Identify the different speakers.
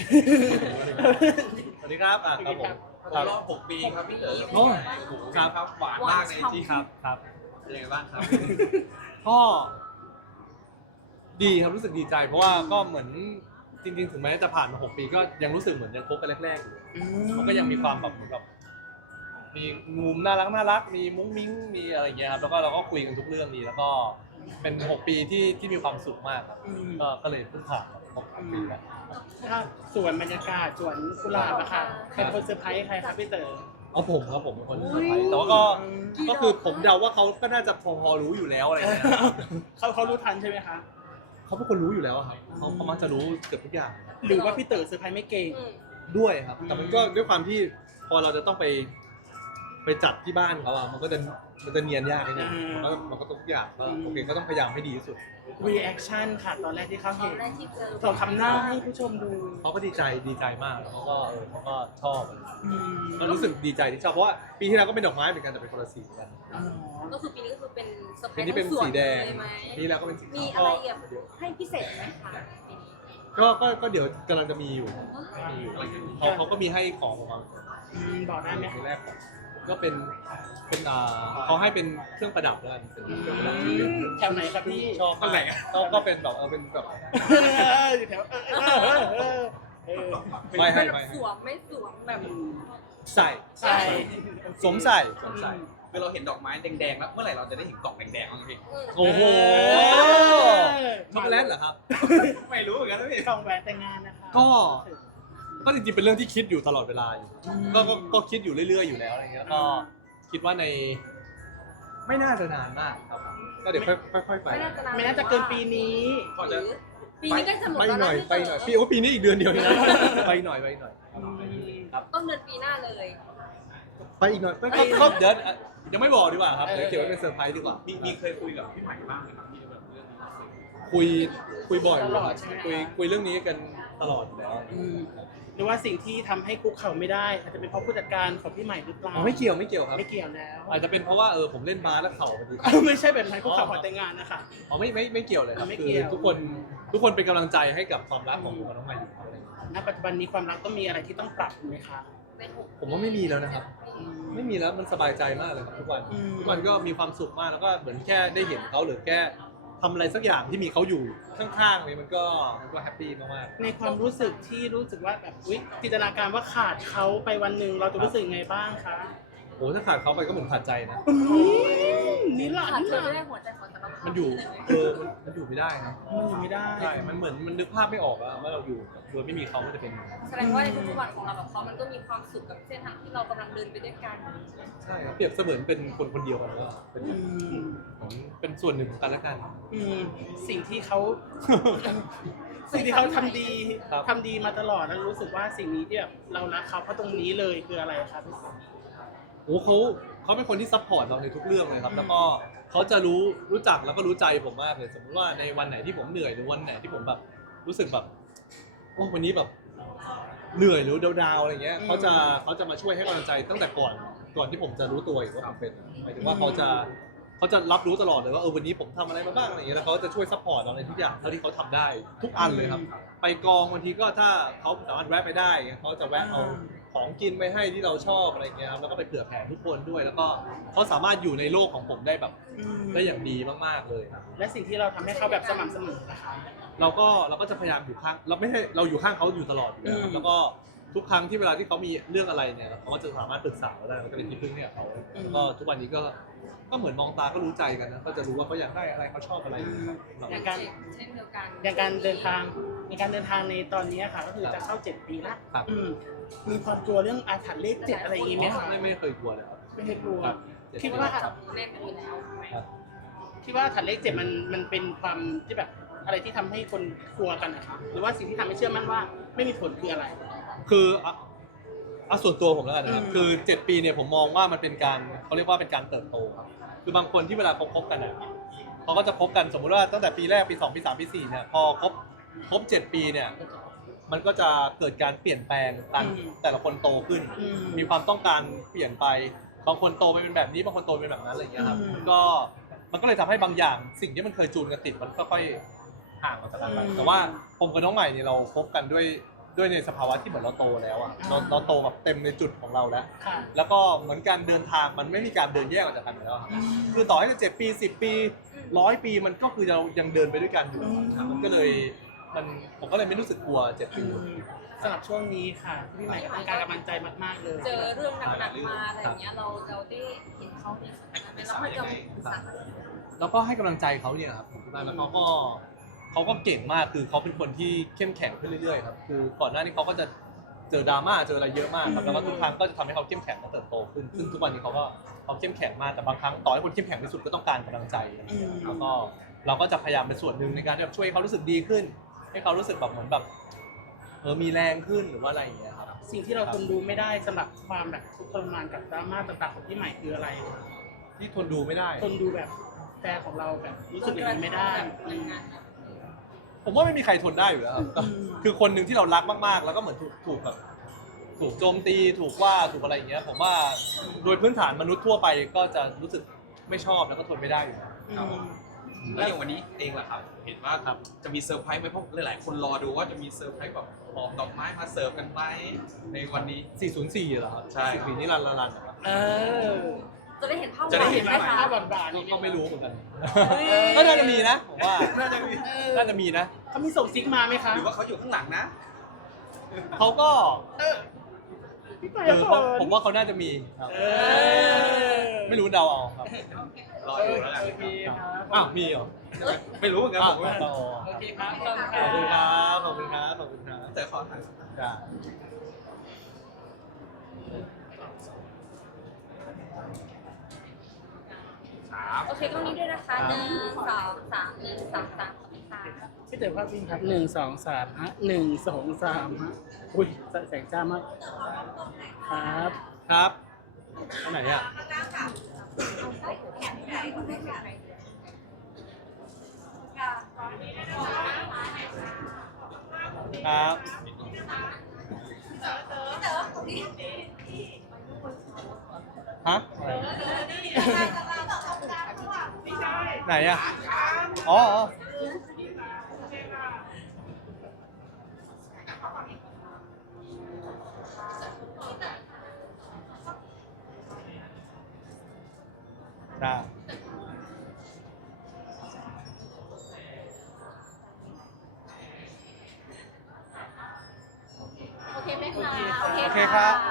Speaker 1: สวัสดีครับครับผม
Speaker 2: รอบ6 ปีครับพี่เต๋อ
Speaker 1: โอ้ย
Speaker 2: ครับหวานมากในที่
Speaker 1: ครับ
Speaker 2: เป็นยังไงบ้างครับ
Speaker 1: ก็ดีครับรู้สึกดีใจเพราะว่าก็เหมือนจริงๆถึงแม้จะผ่านมา6 ปีก็ยังรู้สึกเหมือนยังคบกันแรกๆอยู่มันก็ยังมีความแบบเหมือนแบบมีมุมน่ารักมีมุ้งมิ้งมีอะไรอย่างเงี้ยครับแล้วก็เราก็คุยกันทุกเรื่องนี้แล้วก็เป็น6 ปีที่มีความสุขมากครับก็เลยเพิ่งผ่านมา6 ปีแล้ว
Speaker 3: ถ้าสวนบรรยากาศสวนกุหลาบอะค่ะใครเป็นคนเซอร์ไพรส์ใครครับพี่เต๋อ
Speaker 1: เอาผมครับผมเป็นคนเซอร์ไพรส์แต่ว่าก็คือผมเดาว่าเขาก็น่าจะพอรู้อยู่แล้วอะไรอย่างเงี้ย
Speaker 3: เขารู้ทันใช่ไหมคะ
Speaker 1: เขาเป็นคนรู้อยู่แล้วอะครับเขามักจะรู้เกือบทุกอย่าง
Speaker 3: หรือว่าพี่เต๋อเซอร์ไพรส์ไม่เก่ง
Speaker 1: ด้วยครับแต่มันก็ด้วยความที่พอเราจะต้องไปจัดที่บ้านเขาอะมันจะเนียนยากนิดนึงมันก็ต้องทุกอย่างก็โอเคก็ต้องพยายามให้ดีที่สุด
Speaker 3: reaction ค่ะตอนแรกที่เขา
Speaker 4: ตอ
Speaker 3: เห็
Speaker 4: น
Speaker 3: น
Speaker 4: แรกที่เจอ
Speaker 3: เราทำหน้าให้ผู้ชมดู
Speaker 1: เขาก็ดีใจมากแล้วเขาก็ชอบ
Speaker 3: อืม
Speaker 1: ก็รู้สึกดีใจที่ชอบเพราะว่าปีที่แล้วก็เป็นดอกไม้เหมือนกันแต่เป็นคนละสีกัน
Speaker 3: อ๋อ
Speaker 4: ก็คือปีนี้ก็คือเป็นสเป
Speaker 1: ปี
Speaker 4: ซ
Speaker 1: นี้เป็น
Speaker 4: ส่ว
Speaker 1: สีแดง
Speaker 4: เลยไหม
Speaker 1: ปีที่แล้วก็เป็นสี
Speaker 4: มี
Speaker 1: ขาว
Speaker 4: อะไรแบบให้พิเศษไหมคะปีนี้
Speaker 1: ก็เดี๋ยวกำลังจะมีอยู่เขาก็มีให้ของออกมา
Speaker 3: บอกได้ไหม
Speaker 1: ในแรกก็เป็นเขาให้เป็นเครื่องประดับแล้วกันเป็นเครื่องประดับที่
Speaker 3: แถวไหนครับพี่
Speaker 1: ชอบมากก็เป็นแบบเป็นแบบ
Speaker 3: อยู่แถว
Speaker 1: ไม่ให้
Speaker 4: แบบสวมไม่สวมแบบ
Speaker 1: ใส่
Speaker 3: ใช่
Speaker 1: สวมใส่
Speaker 2: คือเราเห็นดอกไม้แดงๆแล้วเมื่อไหร่เราจะได้เห็นกล่องแดงๆบ้างพี่
Speaker 1: โอ้โหช็อกโกแลตเหรอครับ
Speaker 2: ไม่รู้เหมือนกันนะพี่
Speaker 3: กล่องแหวนแต่งงานนะคะ
Speaker 1: ก็จริงๆเป็นเรื่องที่คิดอยู่ตลอดเวลาอยู่ก็คิดอยู่เรื่อยๆอยู่แล้วอะไรเงี้ยก็คิดว่าในไม่น่าจะนานมากครับก็เดี๋ยวค่อยๆไป
Speaker 3: ไม่น่าจะเกินปีนี้
Speaker 2: ก่อนจะ
Speaker 4: ปีนี้ก็จะหมด
Speaker 1: ไป
Speaker 4: แล้ว
Speaker 1: หน่อย
Speaker 4: นะ
Speaker 1: ไปหน่อยปีนี้อีกเดือนเดียวนี่นะไปหน่อยครับ
Speaker 4: ต้นเดือนปีหน้าเลย
Speaker 1: ไปอีกหน่อยก็เดี๋ยวยังไม่บอกดีกว่าครับเดี๋ยวเก็บไว้เป็นเซอร์ไพรส์ดีกว่า
Speaker 2: มีเคยคุยกับพี่ใหม่บ้างไหมครับพี่แบบเรื่องนี้
Speaker 1: คุยบ่อยอยู่
Speaker 3: ตลอ
Speaker 1: ค
Speaker 3: ด
Speaker 1: รับ
Speaker 3: ใช่ไหม
Speaker 1: คุยเรื่องนี้กันตลอดอยู่แล้ว
Speaker 3: หรือว่าสิ่งที่ทำให้คุกเข่าไม่ได้อาจจะเป็นเพราะผู้จัดการของพี่ใหม่หรือเปล่า
Speaker 1: ไม่เกี่ยวครับ
Speaker 3: ไม่เกี่ยวแล้ว
Speaker 1: อาจจะเป็นเพราะว่าผมเล่นบาสแล้วเข่าพอดี
Speaker 3: ไม่ใช่แบบนั้นคุกเข่าขอแต่งงานนะคะ
Speaker 1: อ๋อไม่เกี่ยวเลยครับ
Speaker 3: ไม่
Speaker 1: คื
Speaker 3: เกี่
Speaker 1: อ
Speaker 3: ยว
Speaker 1: ทุกคนเป็นกำลังใจให้กับความรักของผมกับน้องใหม่อยู่ครับอะไรอย่างเงี้ย
Speaker 3: ณปัจจุบันนี้ความรักต้องมีอะไรที่ต้องปรับไหมคะ
Speaker 4: ในหก
Speaker 1: ผมว่าไม่มีแล้วนะครับ ไม่มีแล้วมันสบายใจมากเลยครับทุกวันก็มีความสุขมากแล้วก็เหมือนแค่ได้เห็นเขาหรือแค่ทำอะไรสักอย่างที่มีเขาอยู่ข้างๆเลยมันก็แฮปปี้มาก
Speaker 3: ในความรู้สึกที่รู้สึกว่าแบบอุ๊ยจินตนาการว่าขาดเขาไปวันหนึ่งเราจะรู้สึกยังไงบ้างคะ
Speaker 1: ๆโอ้ถ้าขาดเขาไปก็เหมือนขาดใจนะ
Speaker 3: นี่หละ
Speaker 4: ขาด
Speaker 3: นี่
Speaker 4: เธอ
Speaker 3: ห
Speaker 4: ไม่
Speaker 3: ละ
Speaker 4: ได้หัวใจของสำหรับ
Speaker 1: มันอยู่มันอยู่ไม่ได้นะ
Speaker 3: มันอยู่ไม่ได้
Speaker 1: ใช่มันเหมือนมันนึกภาพไม่ออกอะว่าเราอยู่โดยไม่มีเขามันจะเป็นยังไง
Speaker 4: แสดงว่าในทุกๆวันของเรากับเขามันก็มีความสุขกับเส้นทางที่เรากำลังเดินไปด้วยกัน
Speaker 1: ใช่ครับเปรียบเสมือนเป็นคนเดียวกันเลยเป็น
Speaker 3: อืม
Speaker 1: เหมือนเป็นส่วนหนึ่งของกันและกัน
Speaker 3: อืมสิ่งที่เขา สิ่งที่เขาทำดี
Speaker 1: ครับ
Speaker 3: ทำดีมาตลอดแล้วรู้สึกว่าสิ่งนี้ที่แบบเรารักเขาเพราะตรงนี้เลยคืออะไรครับพี่สม
Speaker 1: โอ้เขาเป็นคนที่ซัพพอร์ตเราในทุกเรื่องเลยครับ แล้วก็เขาจะรู้จักแล้วก็รู้ใจผมมากเลย สมมติว่าในวันไหนที่ผมเหนื่อยหรือวันไหนที่ผมแบบรู้สึกแบบโอ้วันนี้แบบเหนื่อยหรือดาวๆอะไรเงี้ยเขาจะมาช่วยให้กำลังใจตั้งแต่ก่อนที่ผมจะรู้ตัวอีกว่าผมเป็นหมายถึงว่าเขาจะรับรู้ตลอดเลยว่าวันนี้ผมทำอะไรมาบ้างอะไรเงี้ยแล้วเขาจะช่วยซัพพอร์ตเราในทุกอย่างเท่าที่เขาทำได้ทุกอันเลยครับ ไปกองบางทีก็ถ้าเขาสามารถแวะไปได้เขาจะแวะเอาของกินไปให้ที่เราชอบอะไรเงี้ยครับแล้วก็ไปเผื่อแผ่ทุกคนด้วย แล้วก็เขาสามารถอยู่ในโลกของผมได้แบบได้อย่างดีมากๆเลยครับ
Speaker 3: และสิ่งที่เราทำให้เขาแบบสม่ำเสมอนะคะ
Speaker 1: เราก็จะพยายามอยู่ข้างเราไม่ใช่เราอยู่ข้างเขาอยู่ตลอดอยู่แล้วครับแล้วก็ทุกครั้งที่เวลาที่เขามีเรื่องอะไรเนี่ยเขาก็จะสามารถปรึกษาเราได้แล้วก็เป็นที่พึ่งให้กับเขาแล้วก็ทุกวันนี้ก็เหมือนมองตาก็รู้ใจกันนะก็จะรู้ว่าเขาอยากได้อะไรเขาชอบอะไรครับ
Speaker 3: อย่างการ
Speaker 4: เช่นเดียวกัน
Speaker 3: อย่างการเดินทางในตอนนี้ค่ะก็คือจะเข้า7 ปีละ
Speaker 1: ครับ
Speaker 3: มีความกลัวเรื่องอาถรรพ์เลข7อะไรอย่างงี้ไหมคะ
Speaker 1: ไม่เคยกลัวเลยครับ
Speaker 3: ไม่เคยกลัว
Speaker 1: ครับ
Speaker 3: คิดว่า
Speaker 4: จับมือแน่นกันอยู่แล้ว
Speaker 1: ครับ
Speaker 3: คิดว่าอาถรรพ์เลข7มันเป็นความที่แบบอะไรที่ทำให้คนกลัวกันนะคะหรือว่าสิ่งที่ทำให้เชื่อมั่นว่าไม่มีผลคืออะไร
Speaker 1: คือเอาส่วนตัวผมแล้วกันนะครับ
Speaker 3: อืม
Speaker 1: คือ7 ปีเนี่ยผมมองว่ามันเป็นการเขาเรียกว่าเป็นการเติบโตครับคือบางคนที่เวลาคบกันอ่ะเขาก็จะคบกันสมมุติว่าตั้งแต่ปีแรกปี2ปี3ปี4เนี่ยพอครบ7 ปีเนี่ยมันก็จะเกิดการเปลี่ยนแปลงตามแต่ละคนโตขึ้น มีความต้องการเปลี่ยนไปบางคนโตไปเป็นแบบนี้บางคนโตเป็นแบบนั้นอะไรอย่างเงี้ยครับมันก็เลยทำให้บางอย่างสิ่งที่มันเคยจูนกันติดมันค่อยๆห่างออกจากกันไปแต่ว่าผมกับน้องใหม่เนี่ยเราคบกันด้วยด้วยในสภาวะที่เหมือนเราโตแล้วอ่ะเราโตแบบเต็มในจุดของเราแล้ว
Speaker 3: ค่ะ
Speaker 1: แล้วก็เหมือนการเดินทางมันไม่มีการเดินแยกออกจากกันอยู่แล้วครับคือต่อให้จะ7 ปี 10 ปี100 ปีมันก็คือเรายังเดินไปด้วยกันอยู่ครับมันก็เลยผมก็เลยไม่รู้สึกกลัว7 ปี
Speaker 3: สำหรับช่วงนี้ค่ะพี่ใหม่ก็ต้องการกำลังใจมากๆเลย
Speaker 4: เจอเรื่องหนักๆมาอะไรอย่างเงี้ยเราได้เห็นเขาในสถานะแล้วมันจะปรึกษา
Speaker 1: แล้วก็ให้กำลังใจเขาเนี่ยครับผมคิดว่าแล้วเขาก็เก่งมากคือเขาเป็นคนที่เข้มแข็งขึ้นเรื่อยๆครับคือก่อนหน้านี้เขาก็จะเจอดราม่าเจออะไรเยอะมากครับแล้วก็ทุกครั้งก็จะทำให้เขาเข้มแข็งและเติบโตขึ้นซึ่งทุกวันนี้เขาเข้มแข็งมากแต่บางครั้งต่อให้คนเข้มแข็งที่สุดก็ต้องการกำลังใจแล้วก็เราก็จะพยายามเป็นส่วนหนึ่งในการที่แบบช่วยให้เขารู้สึกดีขึ้น ให้เขารู้สึกแบบเหมือนแบบมีแรงขึ้นหรือว่าอะไรอย่างเงี้ยครับ
Speaker 3: สิ่งที่เราทนดูไม่ได้สำหรับความแบบทุกข์ทรมานกับดราม่าต่างๆของพี่ใหม่คืออะไร
Speaker 1: ที่ทนดูไม่ได้
Speaker 3: ทนดูแบบแฟนของเราแบบรู้สึกอย่างนี้ไม่ได้
Speaker 1: ผมว่าไม่มีใครทนได้อยู่แล้วครับก็คือคนหนึ่งที่เรารักมากๆ แล้วก็เหมือนถูกแบบถูกโจมตีถูกว่าถูกอะไรอย่างเงี้ยผมว่าโดยพื้นฐานมนุษย์ทั่วไปก็จะรู้สึกไม่ชอบแล้วก็ทนไม่ได้อยู่แล้ว
Speaker 2: แล้วอย่างวันนี้เองล่ะครับ เห็นว่าจะมีเซอร์ไพรส์ไหมเพราะหลายๆคนรอดูว่าจะมีเซอร์ไพรส์แบบหอมดอกไม้มาเสิร์ฟกันไหมในวันนี้
Speaker 1: 404เหรอครับ
Speaker 2: ใช่
Speaker 1: 404นี่รันนะครับ
Speaker 3: เออ
Speaker 4: จะได้เห็นภาพ
Speaker 2: จะได้เห็น
Speaker 4: ไหม
Speaker 3: ภา
Speaker 4: คะ
Speaker 3: พหวานๆนี่
Speaker 1: ก็ไม่รู้เหมือนกัน
Speaker 3: เฮ้ย
Speaker 1: ก็น่าจะมีนะผมว่า
Speaker 2: น่าจะมี
Speaker 1: น่าจะมีนะ
Speaker 3: เขามีส่งซิกมาไหมคะ
Speaker 2: หรือว่าเขาอยู่ข้างหลังนะ
Speaker 1: เขาก็
Speaker 3: พี่ใหม่
Speaker 1: ผมว่าเขาน่าจะมีครับ
Speaker 3: เออ
Speaker 1: ไม่รู้เดาเอาครับ
Speaker 2: รอดูแล้วกัน
Speaker 3: โอเคครับ
Speaker 1: อ้าวมีเหรอ
Speaker 2: ไม่รู้เหมือนกัน
Speaker 1: อ้า
Speaker 2: ผ
Speaker 1: ว
Speaker 2: มว่า
Speaker 3: โอเคครับ
Speaker 1: ขอบคุณครับขอบคุณครับขอบคุณครับ
Speaker 2: แต่ขอถ่าย
Speaker 1: จ้า
Speaker 4: โอเคตรงนี้ด้วยนะคะ1 2 3 1 2 3ขอบคุณค่ะ
Speaker 3: พี่เต๋อภาพวิ่งครับ1 2 3ฮะ1 2 3ฮะอุ้ยแสงจ้ามากครับ
Speaker 1: ครับอันไหนอ่ะครับฮะไหนอ่ะอ๋อจ้า
Speaker 4: โอเคไหมคะ
Speaker 1: โอเคครับ